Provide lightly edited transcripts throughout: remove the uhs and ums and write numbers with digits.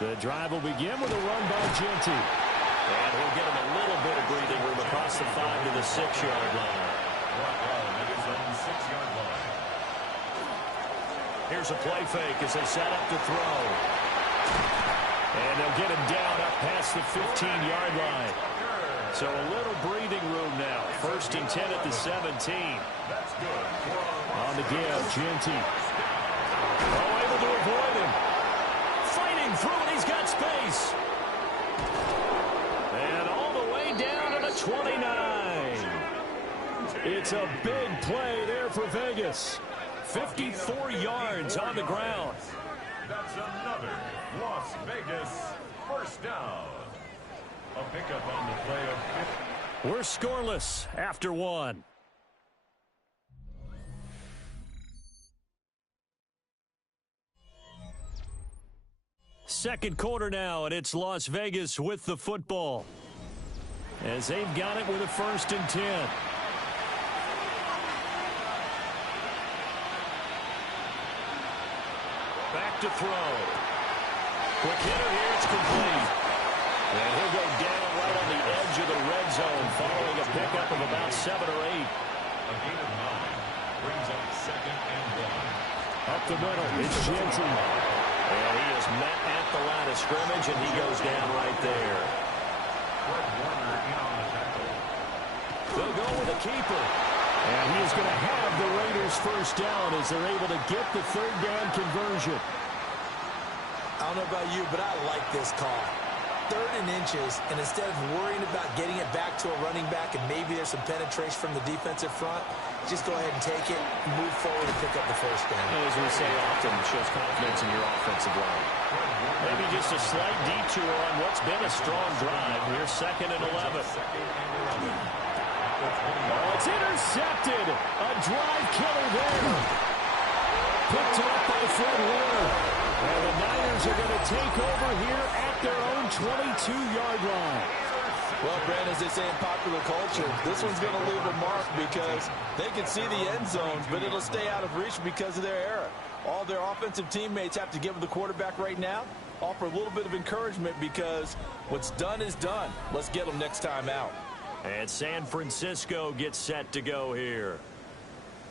The drive will begin with a run by Jeanty. And he'll get him a little bit of breathing room across the 5 to the 6-yard line. Here's a play fake as they set up to throw. And they'll get him down up past the 15-yard line. So a little breathing room now. 1st and 10 at the 17. On the give, Jeanty. Oh, able to avoid him. Fighting through, and he's got space. And all the way down to the 29. It's a big play there for Vegas. 54 yards on the ground. That's another Las Vegas first down. A pickup on the play of 50. We're scoreless after 1. Second quarter now, and it's Las Vegas with the football, as they've got it with a 1st and 10. Back to throw. Quick hitter here, it's complete. And he'll go down right on the edge of the red zone following a pickup of about 7 or 8. A gain of 9 brings up 2nd and 1. Up the middle, it's Jeanty. And he is met at the line of scrimmage, and he goes down right there. Fred Warner in on the tackle. They'll go with a keeper. And he is going to have the Raiders first down as they're able to get the 3rd down conversion. I don't know about you, but I like this call. 3rd and inches, and instead of worrying about getting it back to a running back and maybe there's some penetration from the defensive front, just go ahead and take it, move forward, and pick up the first down. As we say often, it shows confidence in your offensive line. Maybe just a slight detour on what's been a strong drive. Here's 2nd and 11. Oh, it's intercepted. A drive killer there. Picked up by Fred Warner. And the Niners are going to take over here at their own 22-yard line. Well, Brandon, as they say in popular culture, this one's going to leave a mark because they can see the end zones, but it'll stay out of reach because of their error. All their offensive teammates have to give the quarterback right now, offer a little bit of encouragement because what's done is done. Let's get them next time out. And San Francisco gets set to go here.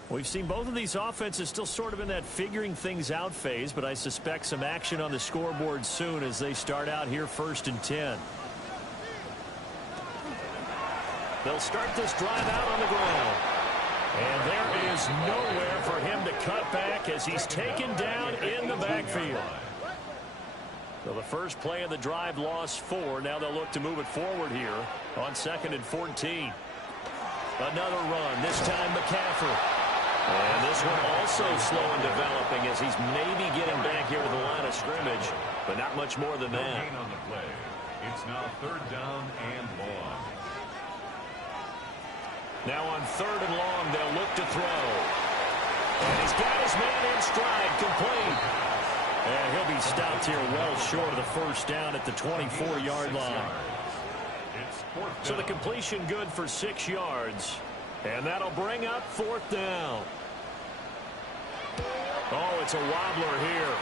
We've seen both of these offenses still sort of in that figuring things out phase, but I suspect some action on the scoreboard soon as they start out here 1st and 10. They'll start this drive out on the ground. And there is nowhere for him to cut back as he's taken down in the backfield. So the first play of the drive lost 4. Now they'll look to move it forward here on 2nd and 14. Another run, this time McCaffrey. And this one also slow in developing as he's maybe getting back here to the line of scrimmage, but not much more than that. Gain on the play. It's now 3rd down and long. Now on 3rd and long, they'll look to throw. And he's got his man in stride, complete. And he'll be stopped here well short of the first down at the 24-yard line. So the completion good for 6 yards. And that'll bring up 4th down. Oh, it's a wobbler here.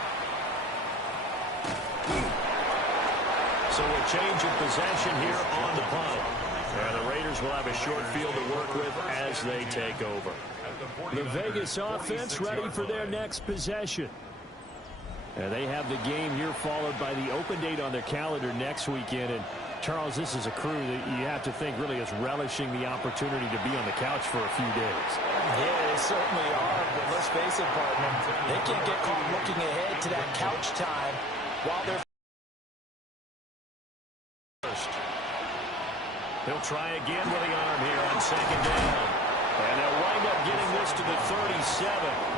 So a change of possession here on the punt. And the Raiders will have a short field to work with as they take over. The Vegas offense ready for their next possession. And they have the game here followed by the open date on their calendar next weekend. And Charles, this is a crew that you have to think really is relishing the opportunity to be on the couch for a few days. Yeah, they certainly are, but let's face it, partner, they can't get caught looking ahead to that couch time while they're first. He'll try again with the arm here on 2nd down. And they'll wind up getting this to the 37.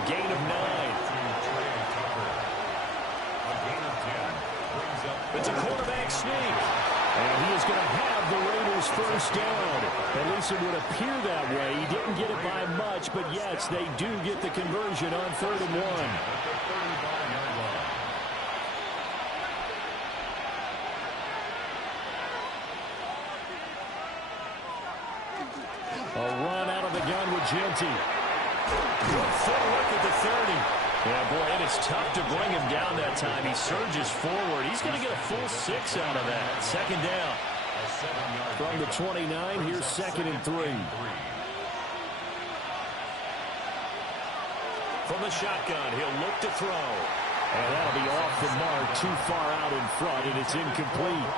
Gain of 9. It's a quarterback sneak. And he is going to have the Raiders first down. At least it would appear that way. He didn't get it by much, but yes, they do get the conversion on 3rd and 1. A run out of the gun with Jeanty. Good footwork at the 30. Yeah, boy, and it's tough to bring him down that time. He surges forward. He's going to get a full 6 out of that. Second down. From the 29, here's 2nd and 3. From the shotgun, he'll look to throw. And that'll be off the mark, too far out in front, and it's incomplete.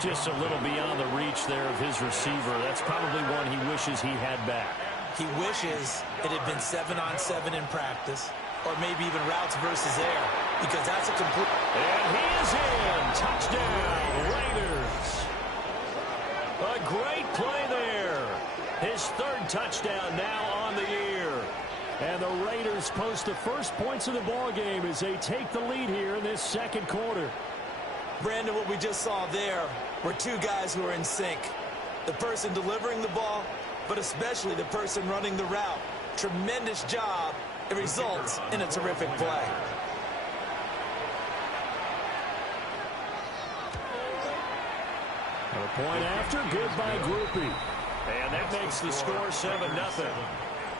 Just a little beyond the reach there of his receiver. That's probably one he wishes he had back. He wishes it had been 7-on-7 in practice, or maybe even routes versus air, because that's a complete... And he is in. Touchdown, Raiders. A great play there. His 3rd touchdown now on the year. And the Raiders post the first points of the ballgame as they take the lead here in this 2nd quarter. Brandon, what we just saw there were 2 guys who are in sync. The person delivering the ball, but especially the person running the route. Tremendous job. It results in a terrific play. A point after, good by Groupie. And that makes the score 7-0.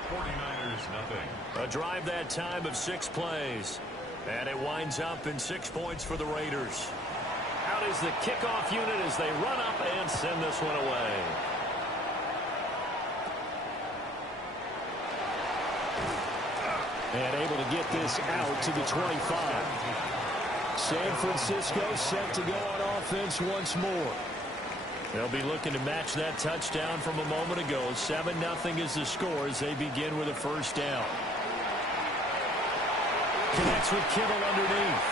49ers nothing. A drive that time of 6 plays. And it winds up in 6 points for the Raiders. Out is the kickoff unit as they run up and send this one away. And able to get this out to the 25. San Francisco set to go on offense once more. They'll be looking to match that touchdown from a moment ago. 7-0 is the score as they begin with a first down. Connects with Kittle underneath.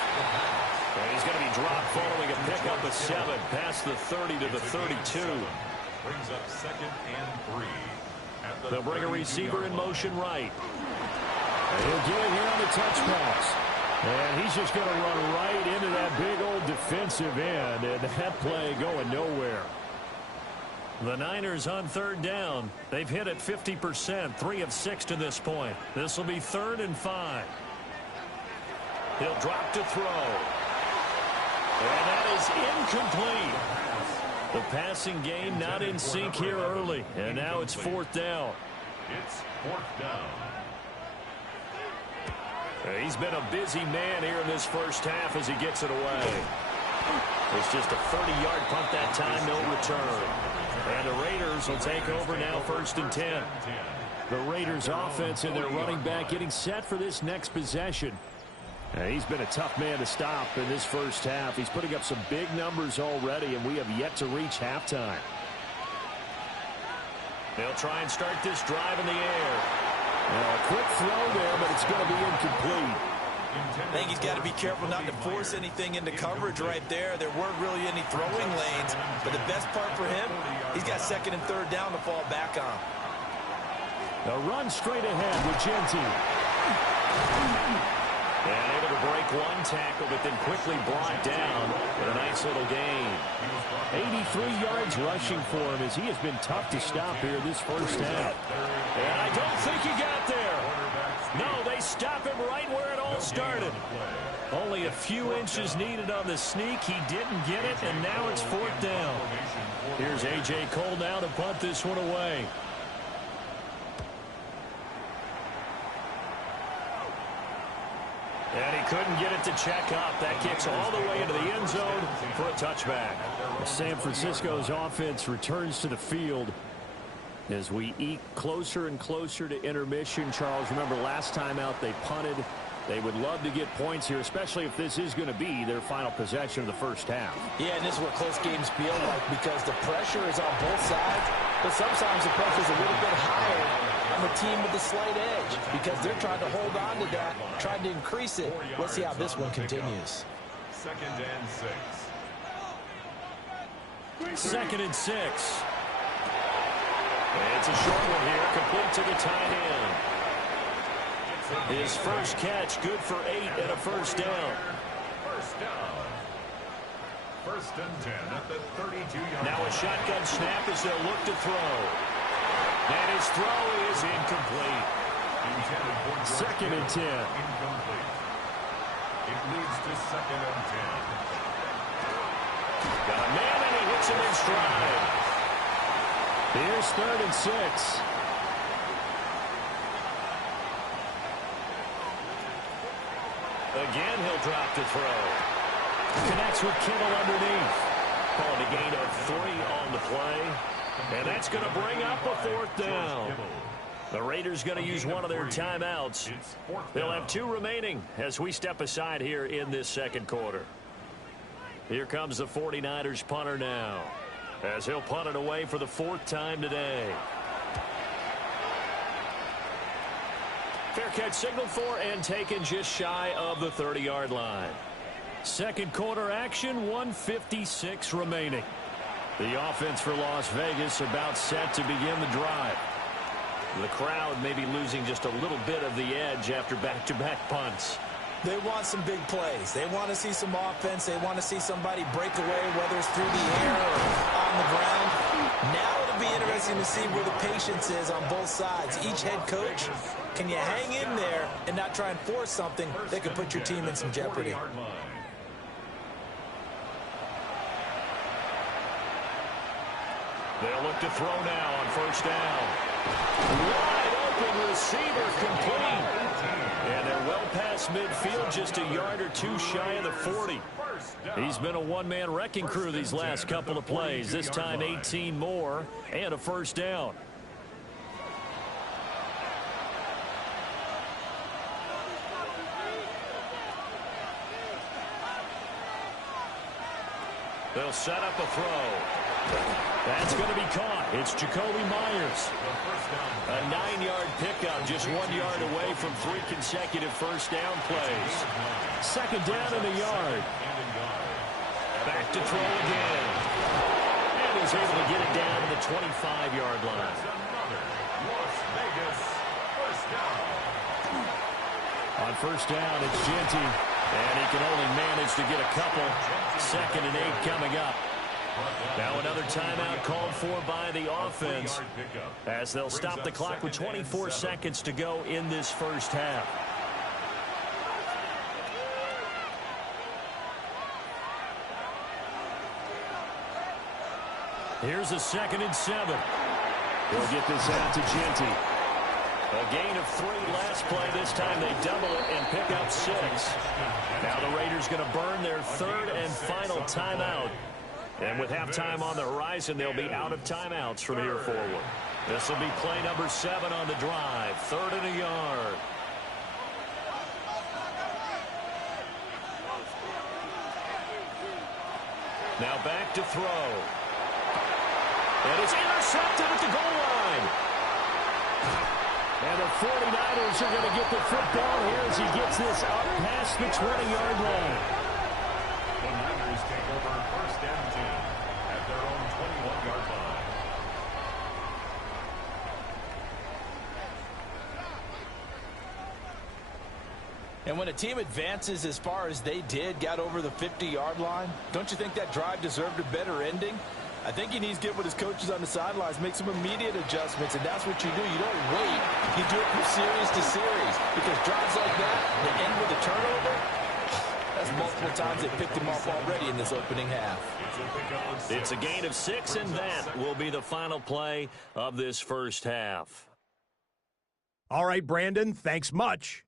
And he's going to be dropped following a pickup of 7 past the 30 to the 32. Brings up 2nd and 3. They'll bring a receiver in motion right. And he'll get it here on the touch pass. And he's just going to run right into that big old defensive end. And that play going nowhere. The Niners on 3rd down. They've hit it 50%, 3 of 6 to this point. This will be 3rd and 5. He'll drop to throw. And that is incomplete. The passing game not in sync here early. And now it's 4th down. It's 4th down. He's been a busy man here in this first half as he gets it away. It's just a 30-yard punt that time, no return. And the Raiders will take over now 1st and 10. The Raiders offense and their running back getting set for this next possession. He's been a tough man to stop in this first half. He's putting up some big numbers already, and we have yet to reach halftime. They'll try and start this drive in the air. A quick throw there, but it's going to be incomplete. I think he's got to be careful not to force anything into coverage right there. There weren't really any throwing lanes, but the best part for him, he's got 2nd and 3rd down to fall back on. A run straight ahead with Gentile. And able to break one tackle, but then quickly brought down with a nice little gain. 83 yards rushing for him as he has been tough to stop here this first half. And I don't think he got there. No, they stop him right where it all started. Only a few inches needed on the sneak. He didn't get it, and now it's 4th down. Here's A.J. Cole now to punt this one away. And he couldn't get it to check up. That kicks all the way into the end zone for a touchback. San Francisco's offense returns to the field as we eke closer and closer to intermission. Charles, remember last time out they punted. They would love to get points here, especially if this is going to be their final possession of the first half. Yeah, and this is what close games feel like because the pressure is on both sides, but sometimes the pressure is a little bit higher on the team with the slight edge because they're trying to hold on to that, trying to increase it. Let's see how this one continues. 2nd and 6. 2nd and 6. It's a short one here, complete to the tight end. His first catch, good for 8 and a first down. First down. 1st and 10 at the 32-yard. Now a shotgun snap as they'll look to throw. And his throw is incomplete. 2nd and 10. Incomplete. It leads to 2nd and 10. Got a man and he hits him in stride. Here's 3rd and 6. Again, he'll drop to throw. Connects with Kittle underneath. Calling a gain of 3 on the play. And that's going to bring up a 4th down. The Raiders going to use one of their timeouts. They'll have 2 remaining as we step aside here in this second quarter. Here comes the 49ers punter now, as he'll punt it away for the 4th time today. Fair catch signaled for and taken just shy of the 30-yard line. Second quarter action, 1:56 remaining. The offense for Las Vegas about set to begin the drive. The crowd may be losing just a little bit of the edge after back-to-back punts. They want some big plays. They want to see some offense. They want to see somebody break away, whether it's through the air or on the ground. Now it'll be interesting to see where the patience is on both sides. Each head coach, can you hang in there and not try and force something that could put your team in some jeopardy? They'll look to throw now on first down. Wide open receiver complete. And they're well past midfield, just a yard or 2 shy of the 40. He's been a one-man wrecking crew these last couple of plays. This time 18 more and a first down. They'll set up a throw. That's going to be caught. It's Jacoby Myers. A 9-yard pickup, just 1 yard away from 3 consecutive first down plays. Second down and a yard. Back to throw again. And he's able to get it down to the 25-yard line. On first down, it's Genty. And he can only manage to get a couple. 2nd and 8 coming up. Now another timeout called for by the offense as they'll stop the clock with 24 seconds to go in this first half. Here's a 2nd and 7. They'll get this out to Genty. A gain of 3 last play. This time they double it and pick up 6. Now the Raiders going to burn their 3rd and final timeout. And with halftime on the horizon, they'll be out of timeouts from here forward. This will be play number 7 on the drive. 3rd and a yard. Now back to throw. And it's intercepted at the goal line. And the 49ers are going to get the football here as he gets this up past the 20-yard line. The Niners take over 1st and 10 at their own 21-yard line. And when a team advances as far as they did, got over the 50-yard line, don't you think that drive deserved a better ending? I think he needs to get with his coaches on the sidelines, make some immediate adjustments, and that's what you do. You don't wait. You do it from series to series, because drives like that, that end with a turnover, that's multiple times they picked him off already in this opening half. It's a gain of 6, and that will be the final play of this first half. All right, Brandon, thanks much.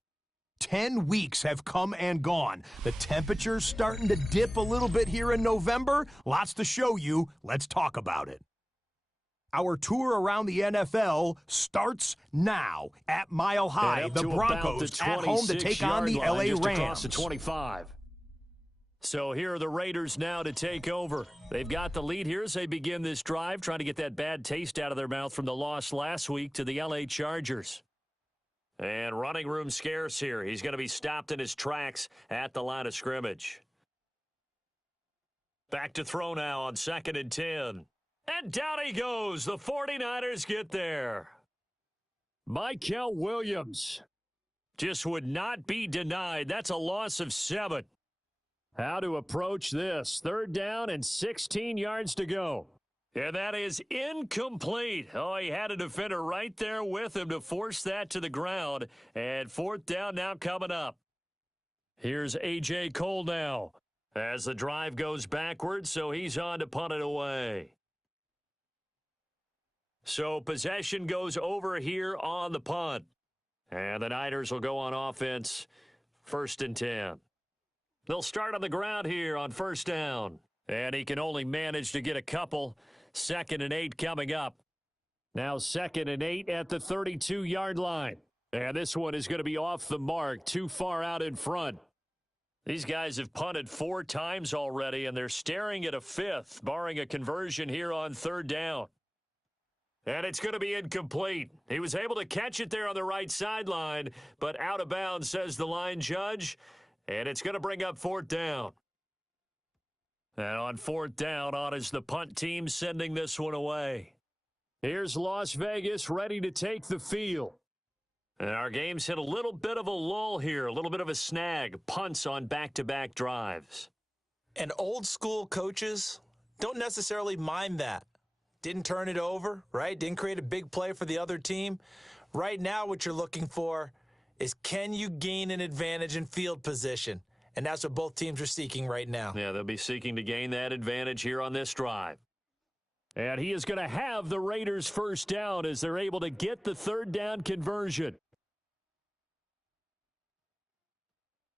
10 weeks have come and gone. The temperature's starting to dip a little bit here in November. Lots to show you. Let's talk about it. Our tour around the NFL starts now at Mile High. The Broncos at home to take on the LA Rams. The 25. So here are the Raiders now to take over. They've got the lead here as they begin this drive, trying to get that bad taste out of their mouth from the loss last week to the LA Chargers. And running room scarce here. He's going to be stopped in his tracks at the line of scrimmage. Back to throw now on 2nd and 10. And down he goes. The 49ers get there. Michael Williams Just would not be denied. That's a loss of 7. How to approach this. 3rd down and 16 yards to go. And that is incomplete. Oh, he had a defender right there with him to force that to the ground. And 4th down now coming up. Here's A.J. Cole now as the drive goes backwards, so he's on to punt it away. So possession goes over here on the punt. And the Niners will go on offense First and 10. They'll start on the ground here on first down. And he can only manage to get a couple. 2nd and 8 coming up. Now 2nd and 8 at the 32-yard line. And this one is going to be off the mark, too far out in front. These guys have punted 4 times already, and they're staring at a 5th, barring a conversion here on 3rd down. And it's going to be incomplete. He was able to catch it there on the right sideline, but out of bounds, says the line judge. And it's going to bring up 4th down. And on 4th down, on is the punt team sending this one away. Here's Las Vegas ready to take the field. And our game's hit a little bit of a lull here, a little bit of a snag. Punts on back-to-back drives. And old school coaches don't necessarily mind that. Didn't turn it over, right? Didn't create a big play for the other team. Right now what you're looking for is, can you gain an advantage in field position? And that's what both teams are seeking right now. Yeah, they'll be seeking to gain that advantage here on this drive. And he is going to have the Raiders first down as they're able to get the 3rd down conversion.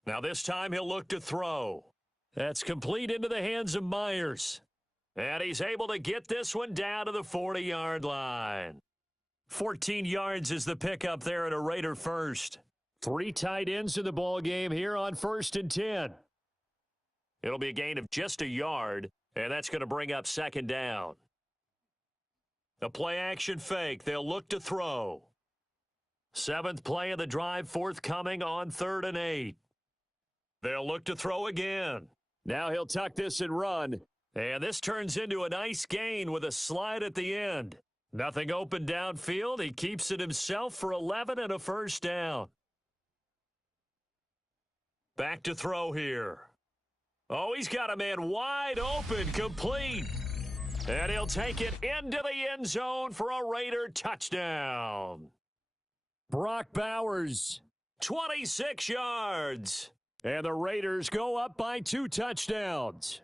Now this time he'll look to throw. That's complete into the hands of Myers. And he's able to get this one down to the 40-yard line. 14 yards is the pickup there at a Raider first. 3 tight ends in the ball game here on 1st and 10. It'll be a gain of just a yard, and that's going to bring up 2nd down. A play-action fake. They'll look to throw. 7th play of the drive forthcoming on 3rd and 8. They'll look to throw again. Now he'll tuck this and run. And this turns into a nice gain with a slide at the end. Nothing open downfield. He keeps it himself for 11 and a first down. Back to throw here. Oh, he's got a man wide open, complete. And he'll take it into the end zone for a Raider touchdown. Brock Bowers, 26 yards. And the Raiders go up by 2 touchdowns.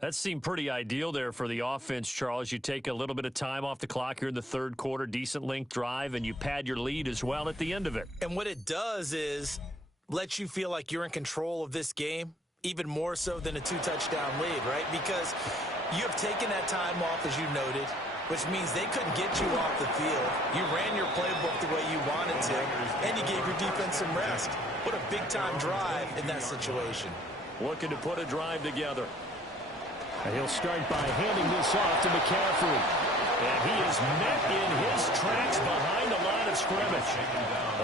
That seemed pretty ideal there for the offense, Charles. You take a little bit of time off the clock here in the 3rd quarter, decent length drive, and you pad your lead as well at the end of it. And what it does is let you feel like you're in control of this game, even more so than a 2-touchdown lead, right? Because you have taken that time off, as you noted, which means they couldn't get you off the field. You ran your playbook the way you wanted to, and you gave your defense some rest. What a big-time drive in that situation. Looking to put a drive together. And he'll start by handing this off to McCaffrey. And he is met in his tracks behind the line of scrimmage.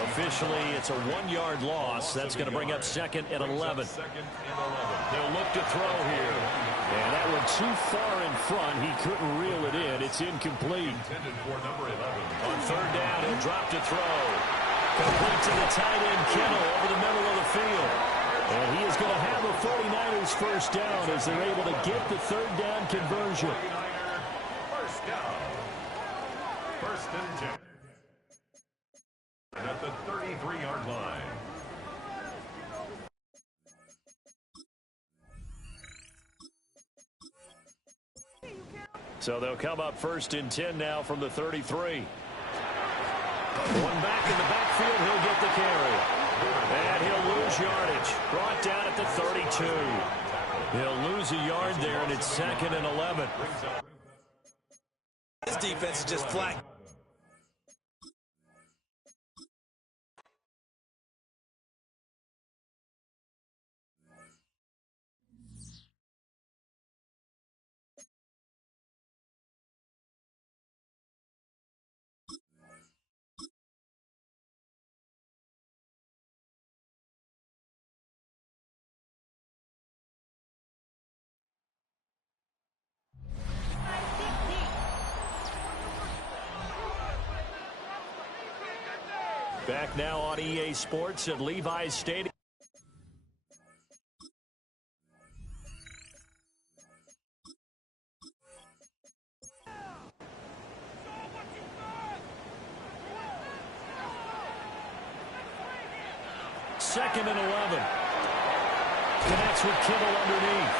Officially, it's a 1-yard loss. That's going to bring up 2nd and 11. They'll look to throw here. And that one too far in front. He couldn't reel it in. It's incomplete. On 3rd down, he'll drop to throw. Complete to the tight end, Kittle, over the middle of the field. And he is going to have a 49ers first down as they're able to get the 3rd down conversion. First down. 1st and 10. And at the 33-yard line. So they'll come up 1st and 10 now from the 33. One back in the backfield, he'll get the carry. And he'll lose yardage. Brought down at the 32. He'll lose a yard there, and it's 2nd and 11. This defense is just flat. Back now on EA Sports at Levi's Stadium. Second and 11. Connects with Kittle underneath.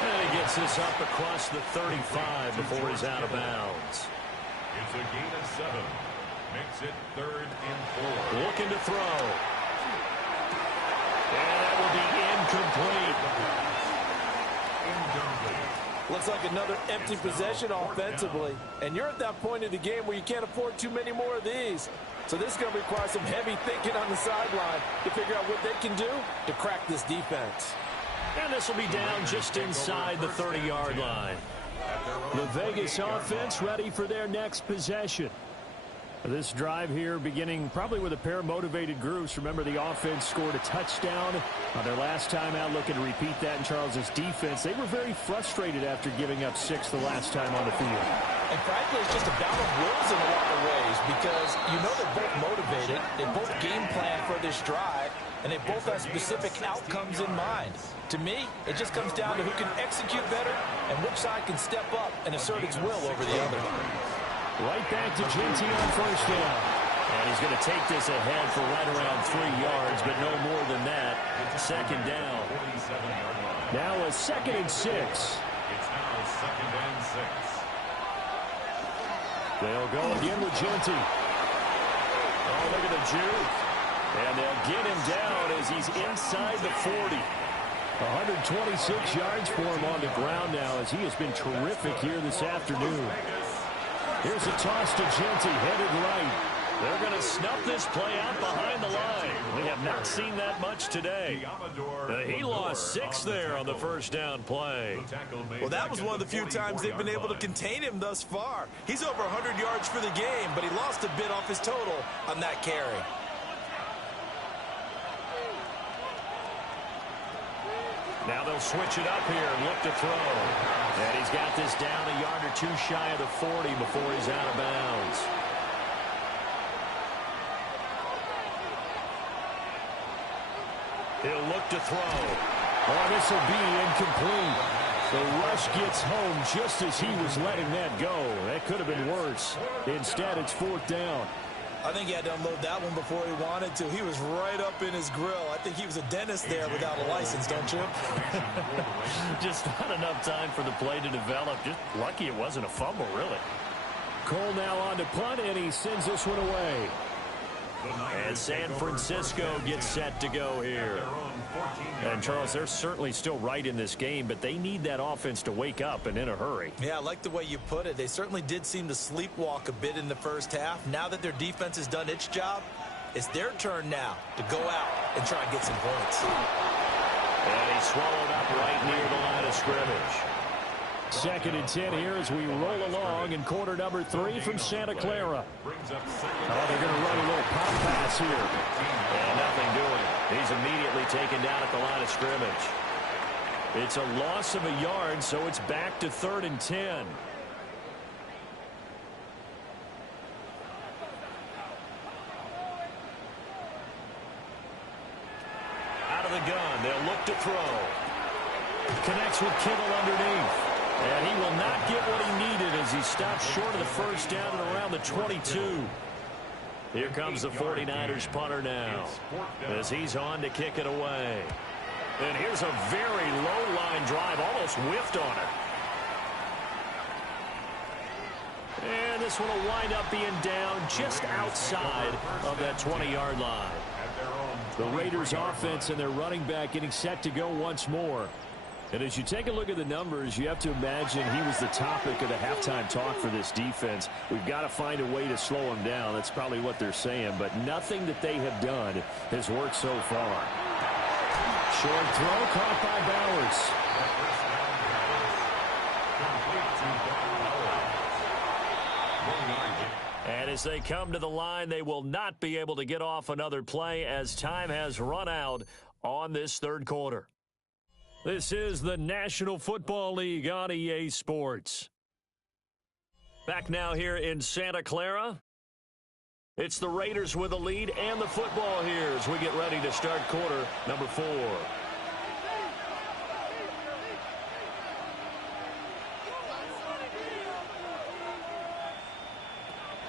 And he gets this up across the 35 before he's out of bounds. It's a gain of 7. Makes it 3rd and 4. Looking to throw. And that will be incomplete. Looks like another empty possession offensively. And you're at that point in the game where you can't afford too many more of these. So this is going to require some heavy thinking on the sideline to figure out what they can do to crack this defense. And this will be down just inside the 30-yard line. The Vegas offense ready for their next possession. This drive here beginning probably with a pair of motivated groups. Remember, the offense scored a touchdown on their last time out, looking to repeat that in Charles' defense. They were very frustrated after giving up 6 the last time on the field. And frankly, it's just a battle of wills in a lot of ways because you know they're both motivated, they both game plan for this drive, and they both have specific outcomes in mind. To me, it just comes down to who can execute better and which side can step up and assert its will over the other. Right back to Jeanty on first down. And he's going to take this ahead for right around 3 yards, but no more than that. Second down. Now a 2nd and 6. It's now 2nd and 6. They'll go again with Jeanty. Oh, look at the juke. And they'll get him down as he's inside the 40. 126 yards for him on the ground now as he has been terrific here this afternoon. Here's a toss to Jeanty, headed right. They're going to snuff this play out behind the line. We have not seen that much today. He lost 6 there on the first down play. Well, that was one of the few times they've been able to contain him thus far. He's over 100 yards for the game, but he lost a bit off his total on that carry. Now they'll switch it up here and look to throw. And he's got this down a yard or 2 shy of the 40 before he's out of bounds. He'll look to throw. Oh, this will be incomplete. The rush gets home just as he was letting that go. That could have been worse. Instead, it's 4th down. I think he had to unload that one before he wanted to. He was right up in his grill. I think he was a dentist there without a license, don't you? Just not enough time for the play to develop. Just lucky it wasn't a fumble, really. Cole now on to punt, and he sends this one away. And San Francisco gets set to go here. And, Charles, they're certainly still right in this game, but they need that offense to wake up and in a hurry. Yeah, I like the way you put it. They certainly did seem to sleepwalk a bit in the first half. Now that their defense has done its job, it's their turn now to go out and try and get some points. And he's swallowed up right near the line of scrimmage. 2nd and 10 here as we roll along in quarter number 3 from Santa Clara. Oh, they're going to run a little pop pass here. And nothing doing. He's immediately taken down at the line of scrimmage. It's a loss of a yard, so it's back to 3rd and 10. Out of the gun, they'll look to throw. Connects with Kittle underneath. And he will not get what he needed as he stops short of the first down and around the 22. Here comes the 49ers punter now as he's on to kick it away. And here's a very low line drive, almost whiffed on it. And this one will wind up being down just outside of that 20-yard line. The Raiders offense and their running back getting set to go once more. And as you take a look at the numbers, you have to imagine he was the topic of the halftime talk for this defense. We've got to find a way to slow him down. That's probably what they're saying. But nothing that they have done has worked so far. Short throw caught by Bowers. And as they come to the line, they will not be able to get off another play as time has run out on this 3rd quarter. This is the National Football League on EA Sports. Back now here in Santa Clara. It's the Raiders with the lead and the football here as we get ready to start quarter number 4.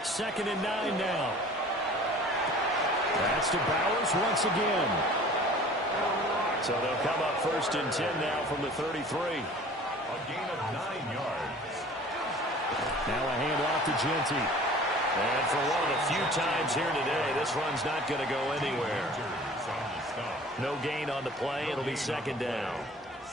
2nd and 9 now. That's to Bowers once again. So they'll come up 1st and 10 now from the 33. A gain of 9 yards. Now a handoff to Jeanty. And for one of the few times here today, this run's not going to go anywhere. No gain on the play. It'll be second down.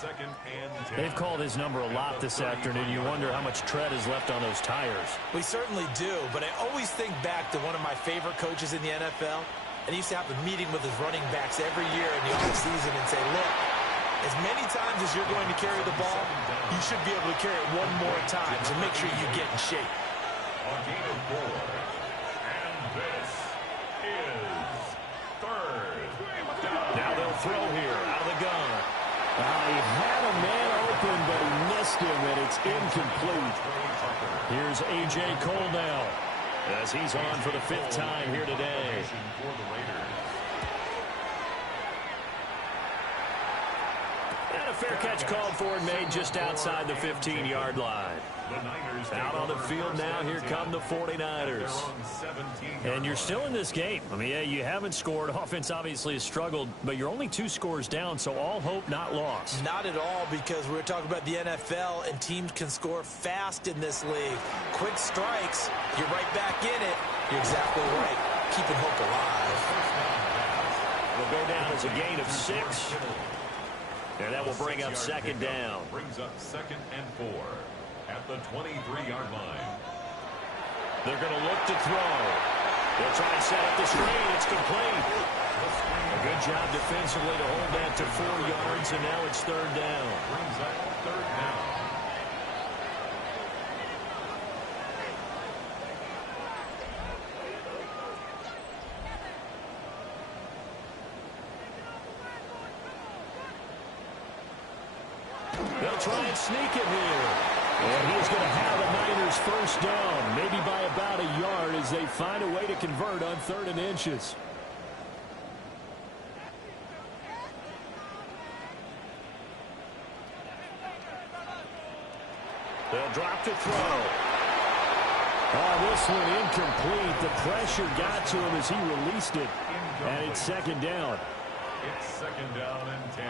Second and 10. They've called his number a lot this afternoon. You wonder how much tread is left on those tires. We certainly do, but I always think back to one of my favorite coaches in the NFL, and he used to have a meeting with his running backs every year in the offseason and say, look, as many times as you're going to carry the ball, you should be able to carry it one more time, so make sure you get in shape. A gain of 4. And this is third down. Now they'll throw here out of the gun. He had a man open, but he missed him, and it's incomplete. Here's A.J. Cole now, as he's on for the 5th time here today. For the Raiders. And a fair catch called for and made just outside the 15-yard line. The Niners Out on the field now, here come the 49ers. And you're still in this game. I mean, yeah, you haven't scored. Offense obviously has struggled, but you're only 2 scores down, so all hope not lost. Not at all, because we're talking about the NFL, and teams can score fast in this league. Quick strikes, you're right back in it. You're exactly right. Keeping hope alive. Will go down as a gain of 6. And that will bring up second down. Brings up second and 4 at the 23-yard line. They're going to look to throw. They'll try and set up the screen. It's complete. A good job defensively to hold that to 4 yards, and now it's third down. Brings up third down. They'll try and sneak it here. And he's going to have the Niners first down, maybe by about a yard as they find a way to convert on 3rd and inches. They'll drop to throw. Oh, this one incomplete. The pressure got to him as he released it. And it's second down. It's second down and 10.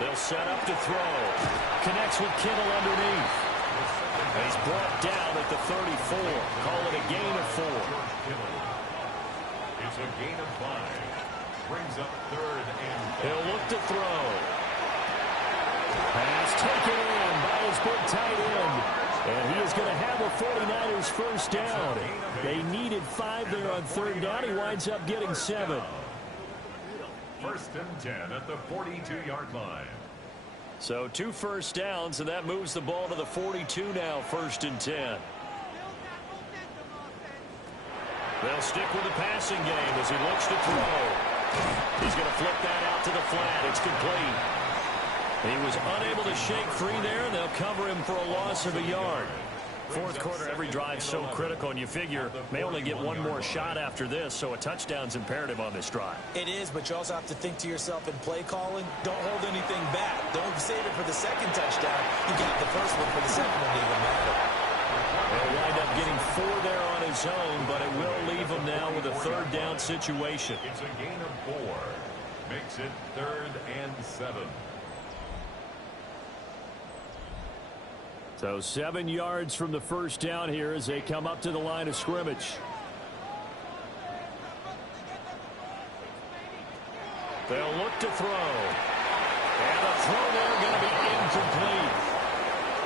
They'll set up to throw. Connects with Kittle underneath. And he's brought down at the 34. Call it a gain of 4. It's a gain of 5. Brings up third and 10. He'll look to throw. Pass taken in by his big tight end. And he is going to have the 49ers first down. They needed 5 there on 3rd down. He winds up getting 7. First and 10 at the 42-yard line. So 2 first downs, and that moves the ball to the 42 now, 1st and 10. They'll stick with the passing game as he looks to throw. He's going to flip that out to the flat. It's complete. He was unable to shake free there, and they'll cover him for a loss of a yard. 4th quarter, every drive so critical, and you figure may only get 1 more shot after this, so a touchdown's imperative on this drive. It is, but you also have to think to yourself in play calling, don't hold anything back. Don't save it for the second touchdown. You got the first one for the second one to even matter. He'll wind up getting 4 there on his own, but it will leave him now with a 3rd down situation. It's a gain of 4. Makes it 3rd and 7. So 7 yards from the first down here as they come up to the line of scrimmage. They'll look to throw. And the throw there going to be incomplete.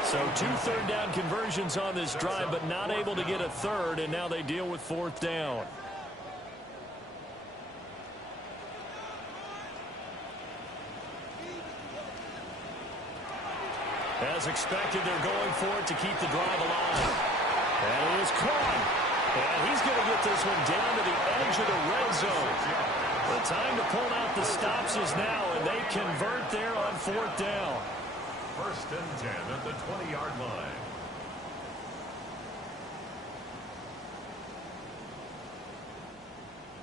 So 2 third down conversions on this drive, but not able to get a 3rd, and now they deal with 4th down. As expected, they're going for it to keep the drive alive. And it is caught. And he's going to get this one down to the edge of the red zone. The time to pull out the stops is now, and they convert there on 4th down. First and 10 at the 20-yard line.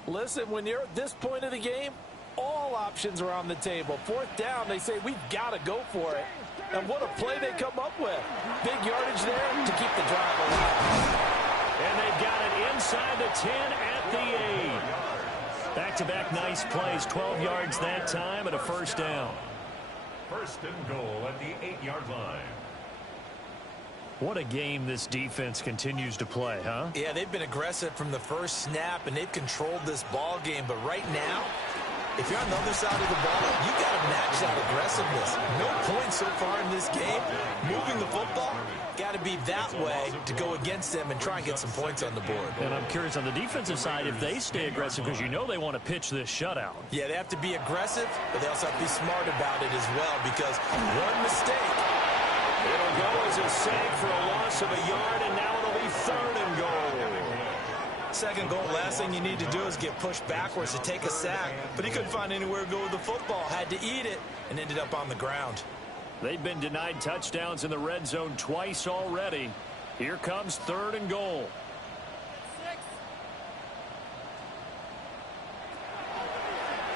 Listen, when you're at this point of the game, all options are on the table. 4th down, they say, we've got to go for it. And what a play they come up with. Big yardage there to keep the drive alive. And they've got it inside the 10 at the 8. Back-to-back nice plays, 12 yards that time and a first down. first and goal at the 8-yard line. What a game this defense continues to play, huh? Yeah, they've been aggressive from the first snap, and they've controlled this ball game. But right now, if you're on the other side of the ball, you got to match that aggressiveness. No points so far in this game. Moving the football, got to be that way to go against them and try and get some points on the board. And I'm curious on the defensive side if they stay aggressive, because you know they want to pitch this shutout. Yeah, they have to be aggressive, but they also have to be smart about it as well, because one mistake. It'll go as a save for a loss of a yard, and now it'll be 3rd and goal. Second goal, last thing you need to do is get pushed backwards to take a sack. But he couldn't find anywhere to go with the football. Had to eat it and ended up on the ground. They've been denied touchdowns in the red zone twice already. Here comes 3rd and goal.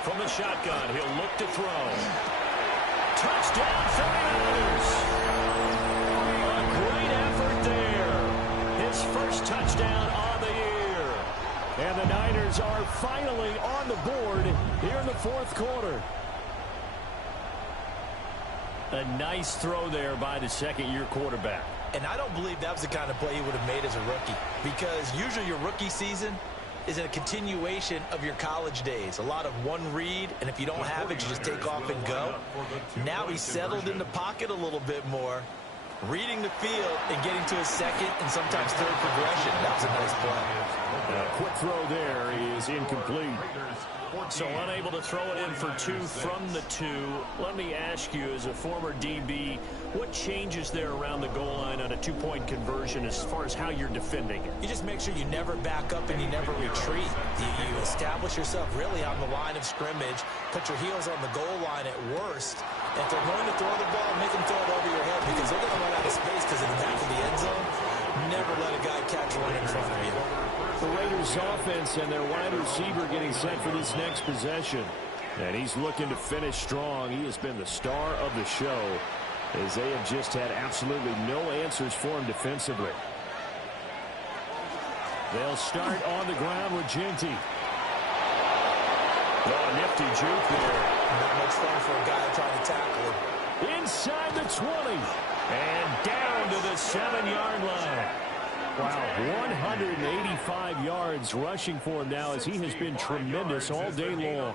From the shotgun, he'll look to throw. Touchdown, 49ers! A great effort there. His first touchdown on the year. And the Niners are finally on the board here in the 4th quarter. A nice throw there by the second-year quarterback. And I don't believe that was the kind of play he would have made as a rookie, because usually your rookie season is a continuation of your college days. A lot of one read, and if you don't have it, you just take off and go. Now he's settled in the pocket a little bit more, reading the field and getting to his second and sometimes third progression. That was a nice play. A quick throw there is incomplete. So unable to throw it in for 2 from the 2. Let me ask you, as a former DB, what changes there around the goal line on a 2-point conversion as far as how you're defending it? You just make sure you never back up and you never retreat. You establish yourself really on the line of scrimmage, put your heels on the goal line at worst. And if they're going to throw the ball, make them throw it over your head, because they're going to run out of space because in the back of the end zone, never let a guy catch one in front of you. The Raiders offense and their wide receiver getting set for this next possession. And he's looking to finish strong. He has been the star of the show, as they have just had absolutely no answers for him defensively. They'll start on the ground with Ginty. Oh, nifty juke there. Not much fun for a guy trying to tackle him. Inside the 20. And down to the 7-yard line. Wow, 185 yards rushing for him now, as he has been tremendous all day long.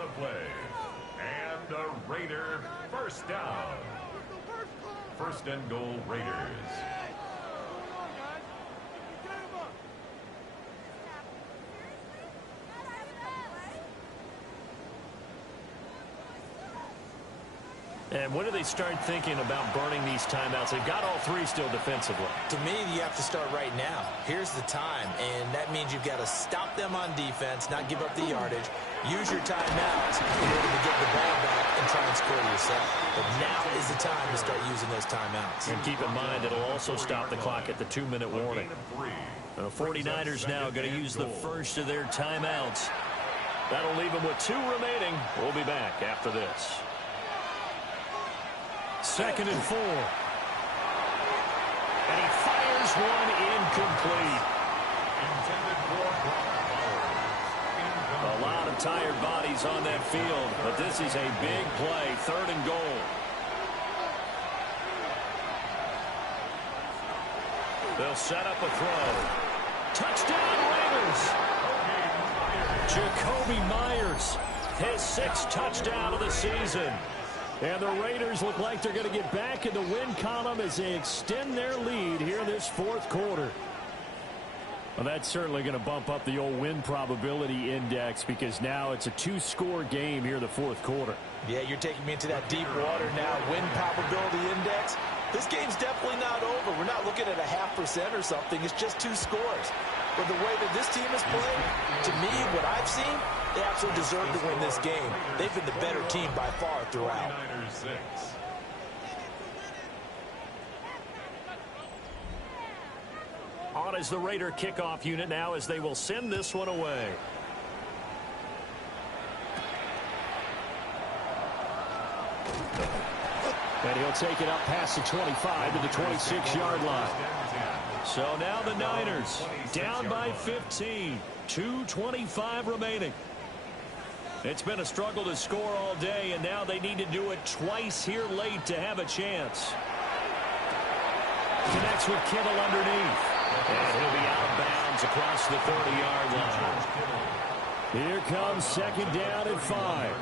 And a Raider first down. 1st and goal, Raiders. And when do they start thinking about burning these timeouts? They've got all 3 still defensively. To me, you have to start right now. Here's the time, and that means you've got to stop them on defense, not give up the yardage, use your timeouts in order to get the ball back and try and score yourself. But now is the time to start using those timeouts. And keep in mind, it'll also stop the clock at the 2-minute warning. The 49ers now going to use the first of their timeouts. That'll leave them with 2 remaining. We'll be back after this. 2nd and 4. And he fires one incomplete. A lot of tired bodies on that field, but this is a big play. 3rd and goal. They'll set up a throw. Touchdown, Raiders! Jakobi Meyers, his 6th touchdown of the season. And the Raiders look like they're going to get back in the win column as they extend their lead here in this 4th quarter. Well, that's certainly going to bump up the old win probability index, because now it's a 2-score game here in the 4th quarter. Yeah, you're taking me into that deep water now. Win probability index. This game's definitely not over. We're not looking at a 0.5% or something. It's just 2 scores. But the way that this team is playing, to me, what I've seen, they absolutely deserve to win this game. They've been the better team by far throughout. On is the Raider kickoff unit now, as they will send this one away. And he'll take it up past the 25 to the 26-yard line. So now the Niners down by 15. 2:25 remaining. It's been a struggle to score all day, and now they need to do it twice here late to have a chance. Connects with Kittle underneath. And he'll be out of bounds across the 30-yard line. Here comes second down and 5. A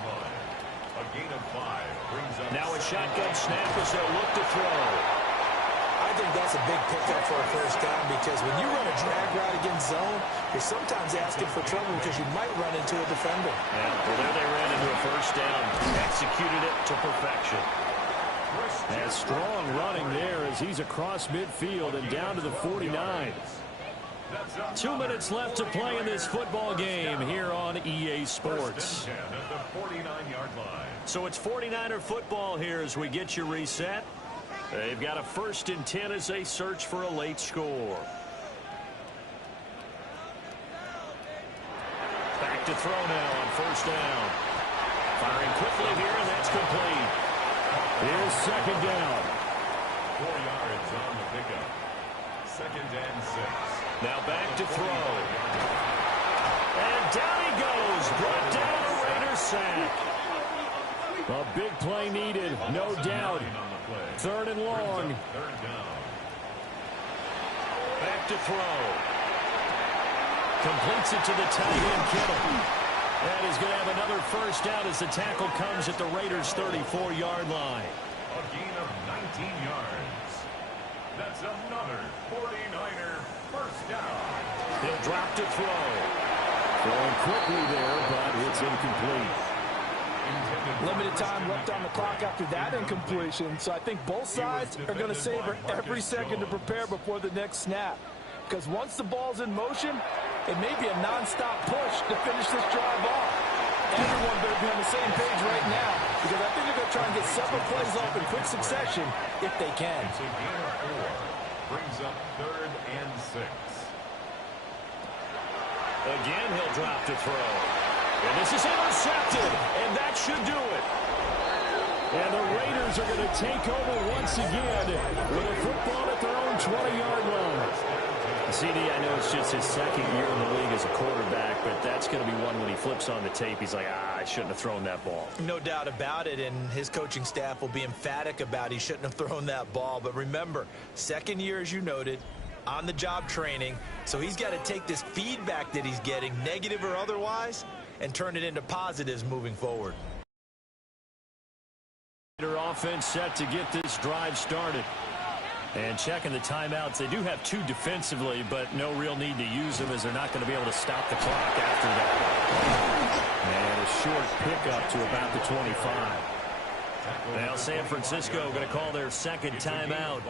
gain of 5 brings up now a shotgun snap as they'll look to throw. I think that's a big pickup for a first down because when you run a drag route against zone, you're sometimes asking for trouble because you might run into a defender. Yeah, well, there they ran into a first down. Executed it to perfection. And strong running there as he's across midfield and down to the 49. 2 minutes left to play in this football game here on EA Sports. So it's 49er football here as we get you reset. They've got a 1st and 10 as they search for a late score. Back to throw now on 1st down. Firing quickly here, and that's complete. Here's second down. 4 yards on the pickup. 2nd and 6. Now back to throw. And down he goes. Brought down a Raiders sack. A big play needed, no doubt. 3rd and long. Back to throw. Completes it to the tight end, Kittle. And he's going to have another first down as the tackle comes at the Raiders' 34-yard line. A gain of 19 yards. That's another 49er first down. He'll drop to throw. Throwing quickly there, but it's incomplete. Limited time left on the clock after that incompletion, so I think both sides are going to savor every second to prepare before the next snap. Because once the ball's in motion, it may be a non-stop push to finish this drive off. Everyone better be on the same page right now, because I think they're going to try and get several plays off in quick succession if they can. It's a gain of 4. Brings up 3rd and 6. Again, he'll drop to throw. And this is intercepted, and that should do it. And the Raiders are going to take over once again with a football at their own 20-yard line. CD, I know it's just his 2nd year in the league as a quarterback, but that's going to be one when he flips on the tape. He's like, I shouldn't have thrown that ball. No doubt about it, and his coaching staff will be emphatic about he shouldn't have thrown that ball. But remember, 2nd year, as you noted, on-the-job training, so he's got to take this feedback that he's getting, negative or otherwise, and turn it into positives moving forward. Their offense set to get this drive started. And checking the timeouts. They do have 2 defensively, but no real need to use them as they're not going to be able to stop the clock after that. And a short pickup to about the 25. Now San Francisco going to call their 2nd timeout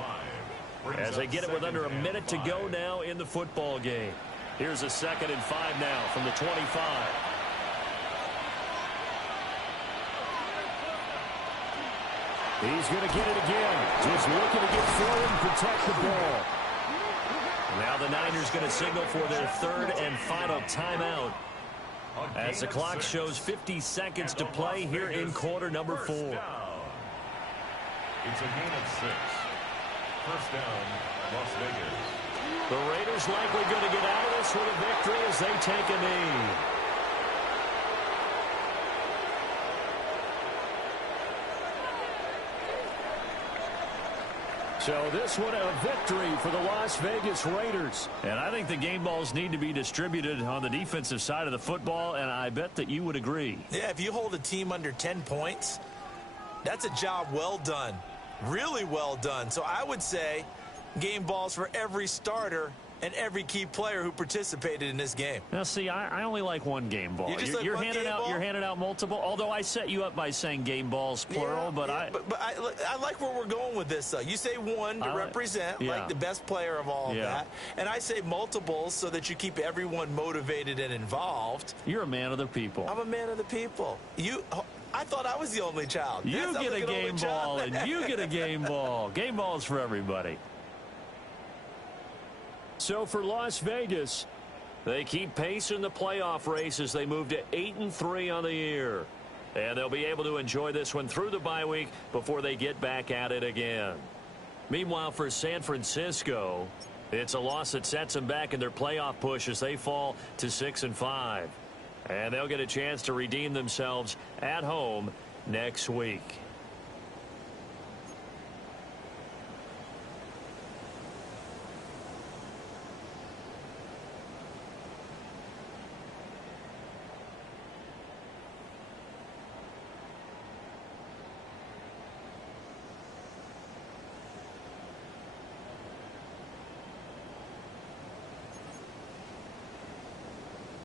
as they get it with under a minute to go now in the football game. Here's a 2nd and 5 now from the 25. He's going to get it again. Just looking to get forward and protect the ball. Now the Niners going to signal for their 3rd and final timeout as the clock shows 50 seconds to play here in quarter number 4. It's a gain of 6. First down, Las Vegas. The Raiders likely going to get out of this with a victory as they take a knee. So this one a victory for the Las Vegas Raiders. And I think the game balls need to be distributed on the defensive side of the football, and I bet that you would agree. Yeah, if you hold a team under 10 points, that's a job well done. Really well done. So I would say game balls for every starter and every key player who participated in this game. Now, see, I only like one game ball. You're handing out multiple. Although I set you up by saying game balls plural, but I like where we're going with this. Though you say one to represent like the best player of all of that, and I say multiples so that you keep everyone motivated and involved. You're a man of the people. I'm a man of the people. I thought I was the only child. You get a game ball, and you get a game ball. Game balls for everybody. So for Las Vegas, they keep pace in the playoff race as they move to 8-3 on the year. And they'll be able to enjoy this one through the bye week before they get back at it again. Meanwhile, for San Francisco, it's a loss that sets them back in their playoff push as they fall to 6-5. And they'll get a chance to redeem themselves at home next week.